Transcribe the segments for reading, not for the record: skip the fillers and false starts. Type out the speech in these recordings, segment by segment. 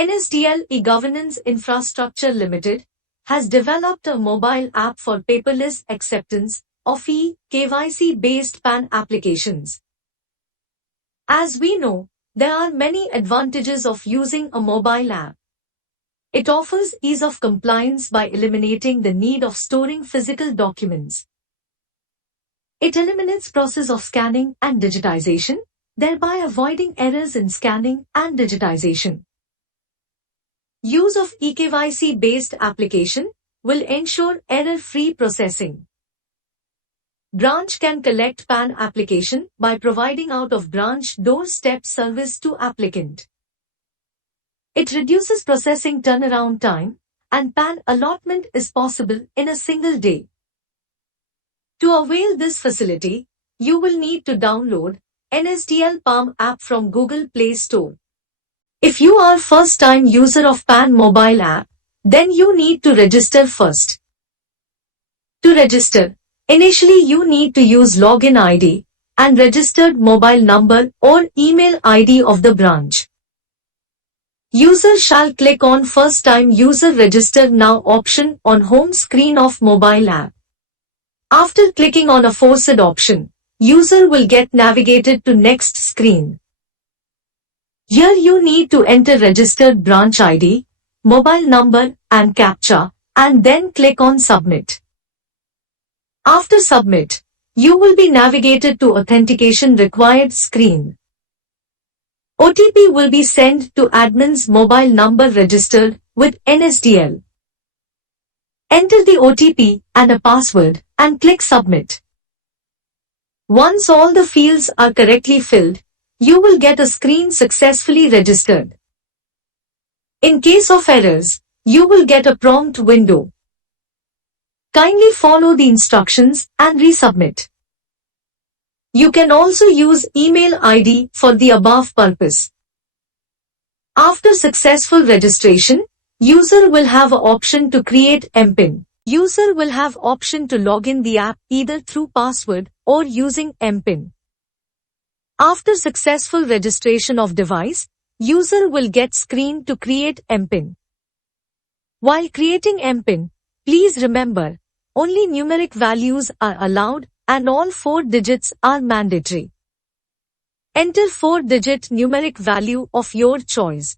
NSDL E-Governance Infrastructure Limited has developed a mobile app for paperless acceptance of KYC-based PAN applications. As we know, there are many advantages of using a mobile app. It offers ease of compliance by eliminating the need of storing physical documents. It eliminates process of scanning and digitization, thereby avoiding errors in scanning and digitization. Use of eKYC-based application will ensure error-free processing. Branch can collect PAN application by providing out-of-branch doorstep service to applicant. It reduces processing turnaround time, and PAN allotment is possible in a single day. To avail this facility, you will need to download NSDL Paam app from Google Play Store. If you are first-time user of PAN mobile app, then you need to register first. To register, initially you need to use login ID and registered mobile number or email ID of the branch. User shall click on First Time User Register Now option on home screen of mobile app. After clicking on aforesaid option, user will get navigated to next screen. Here you need to enter registered branch ID, mobile number and CAPTCHA and then click on Submit. After Submit, you will be navigated to Authentication Required screen. OTP will be sent to admin's mobile number registered with NSDL. Enter the OTP and a password and click Submit. Once all the fields are correctly filled, you will get a screen successfully registered. In case of errors, you will get a prompt window. Kindly follow the instructions and resubmit. You can also use email ID for the above purpose. After successful registration, user will have an option to create MPIN. User will have option to log in the app either through password or using MPIN. After successful registration of device, user will get screen to create MPIN. While creating MPIN, please remember, only numeric values are allowed and all 4 digits are mandatory. Enter 4-digit numeric value of your choice.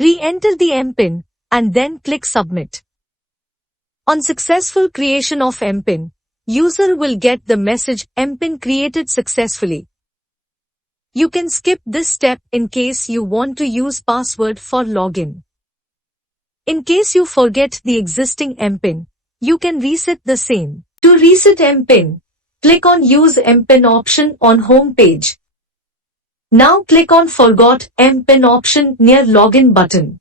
Re-enter the MPIN and then click Submit. On successful creation of MPIN, user will get the message MPIN created successfully. You can skip this step in case you want to use password for login. In case you forget the existing MPIN, you can reset the same. To reset MPIN, click on Use MPIN option on home page. Now click on Forgot MPIN option near Login button.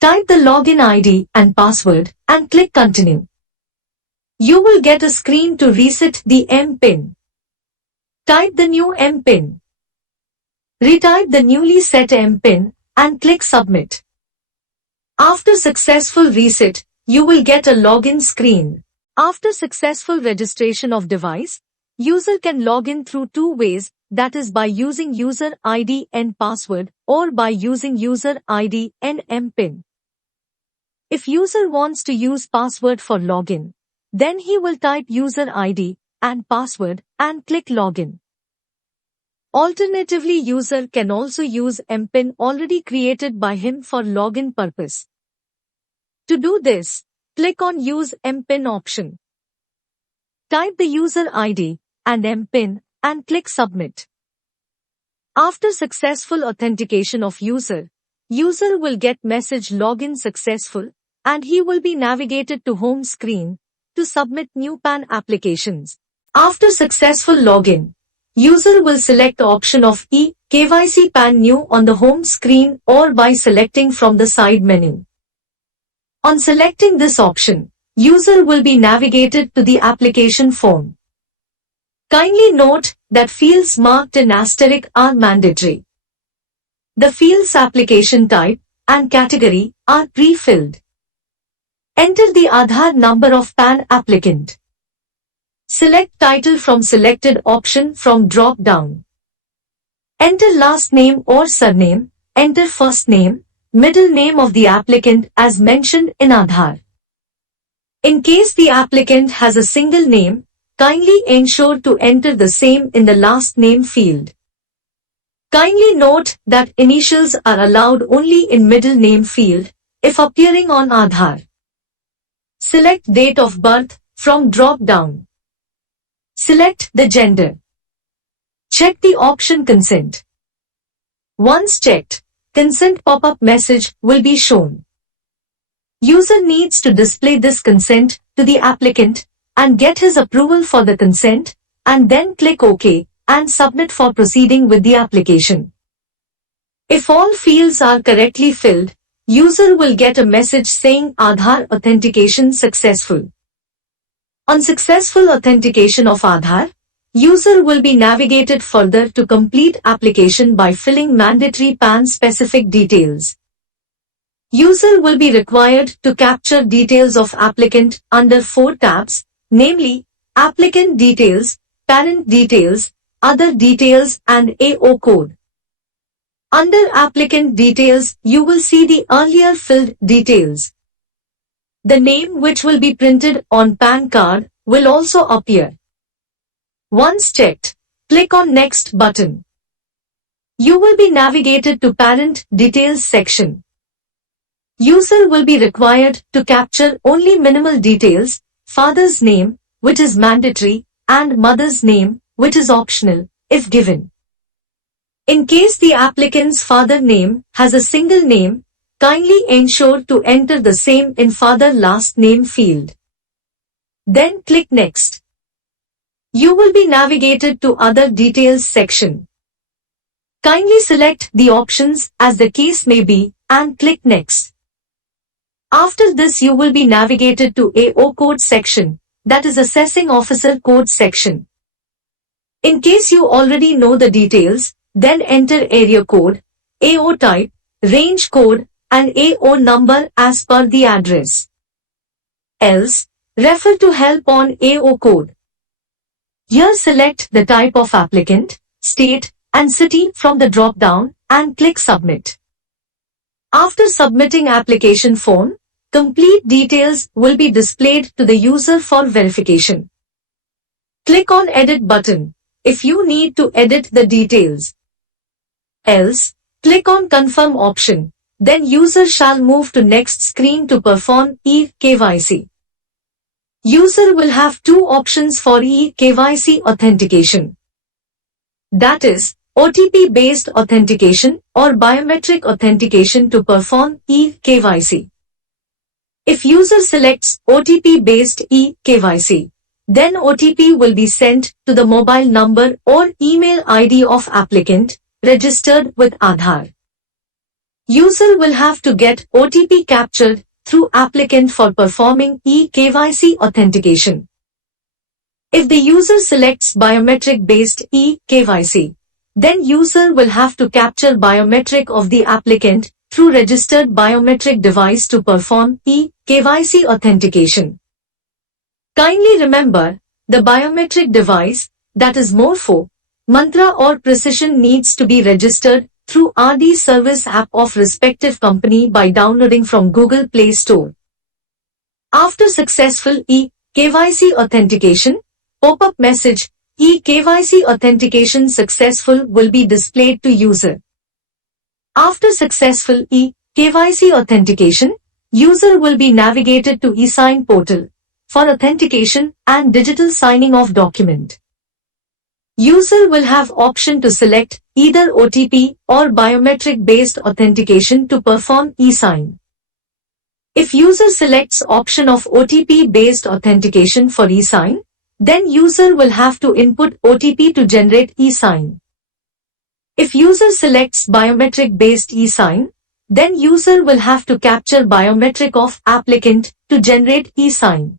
Type the login ID and password and click Continue. You will get a screen to reset the MPIN. Type the new MPIN. Retype the newly set MPIN and click Submit. After successful reset, you will get a login screen. After successful registration of device, user can log in through 2 ways, that is by using user ID and password or by using user ID and MPIN. If user wants to use password for login, then he will type user ID and password and click Login. Alternatively, user can also use MPIN already created by him for login purpose. To do this, click on Use MPIN option. Type the user ID and MPIN and click Submit. After successful authentication of user will get message Login successful and he will be navigated to home screen to submit new PAN applications. After successful login, user will select the option of KYC PAN New on the home screen or by selecting from the side menu. On selecting this option, user will be navigated to the application form. Kindly note that fields marked in asterisk are mandatory. The fields application type and category are pre-filled. Enter the Aadhaar number of PAN applicant. Select title from selected option from drop down. Enter last name or surname enter first name, middle name of the applicant as mentioned in Aadhaar. In case the applicant has a single name, kindly ensure to enter the same in the last name field. Kindly note that initials are allowed only in middle name field if appearing on Aadhaar. Select date of birth from drop-down. Select the gender. Check the option consent. Once checked, consent pop-up message will be shown. User needs to display this consent to the applicant and get his approval for the consent and then click OK and submit for proceeding with the application. If all fields are correctly filled, user will get a message saying Aadhaar authentication successful. On successful authentication of Aadhaar, user will be navigated further to complete application by filling mandatory PAN specific details. User will be required to capture details of applicant under 4 tabs, namely, applicant details, parent details, other details and AO code. Under applicant details, you will see the earlier filled details. The name which will be printed on PAN card will also appear. Once checked, click on Next button. You will be navigated to Parent Details section. User will be required to capture only minimal details, father's name, which is mandatory, and mother's name, which is optional, if given. In case the applicant's father name has a single name, kindly ensure to enter the same in father last name field. Then click Next. You will be navigated to Other Details section. Kindly select the options as the case may be and click Next. After this you will be navigated to AO code section, that is Assessing Officer code section. In case you already know the details, then enter area code, AO type, range code and AO number as per the address. Else, refer to help on AO code. Here select the type of applicant, state and city from the drop-down and click Submit. After submitting application form, complete details will be displayed to the user for verification. Click on Edit button if you need to edit the details. Else, click on Confirm option, then user shall move to next screen to perform e-KYC. User will have 2 options for e-KYC authentication. That is, OTP-based authentication or biometric authentication to perform e-KYC. If user selects OTP-based e-KYC, then OTP will be sent to the mobile number or email ID of applicant registered with Aadhaar. User will have to get OTP captured through applicant for performing e-KYC authentication. If the user selects biometric-based e-KYC, then user will have to capture biometric of the applicant through registered biometric device to perform e-KYC authentication. Kindly remember, the biometric device, that is Morpho, Mantra or Precision needs to be registered through RD Service app of respective company by downloading from Google Play Store. After successful e-KYC authentication, pop-up message, e-KYC authentication successful will be displayed to user. After successful e-KYC authentication, user will be navigated to eSign portal for authentication and digital signing of document. User will have option to select either OTP or biometric-based authentication to perform eSign. If user selects option of OTP-based authentication for eSign, then user will have to input OTP to generate eSign. If user selects biometric-based eSign, then user will have to capture biometric of applicant to generate eSign.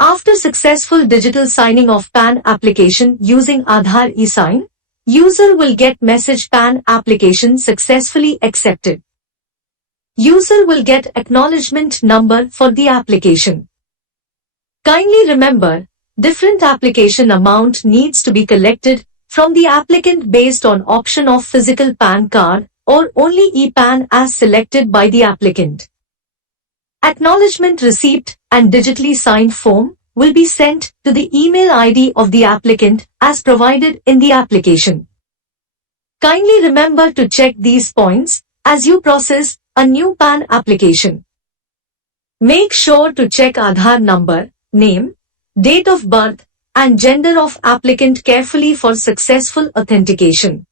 After successful digital signing of PAN application using Aadhaar eSign, user will get message PAN application successfully accepted. User will get acknowledgement number for the application. Kindly remember, different application amount needs to be collected from the applicant based on option of physical PAN card or only ePAN as selected by the applicant. Acknowledgement receipt and digitally signed form will be sent to the email ID of the applicant as provided in the application. Kindly remember to check these points as you process a new PAN application. Make sure to check Aadhaar number, name, date of birth, and gender of applicant carefully for successful authentication.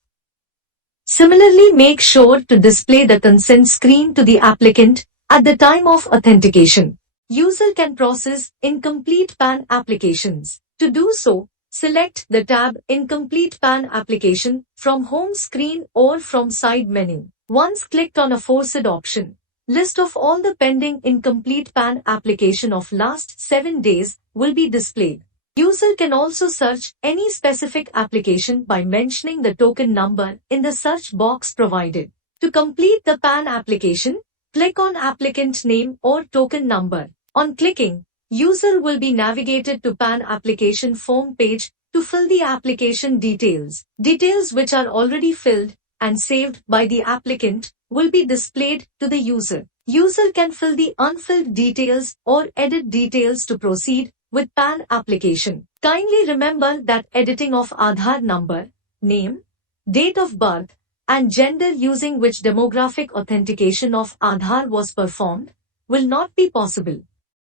Similarly, make sure to display the consent screen to the applicant at the time of authentication. User can process incomplete PAN applications. To do so, select the tab Incomplete PAN Application from home screen or from side menu. Once clicked on aforesaid option, list of all the pending incomplete PAN application of last 7 days will be displayed. User can also search any specific application by mentioning the token number in the search box provided. To complete the PAN application, click on applicant name or token number. On clicking, user will be navigated to PAN application form page to fill the application details. Details which are already filled and saved by the applicant will be displayed to the user. User can fill the unfilled details or edit details to proceed with PAN application. Kindly remember that editing of Aadhaar number, name, date of birth, and gender using which demographic authentication of Aadhaar was performed will not be possible.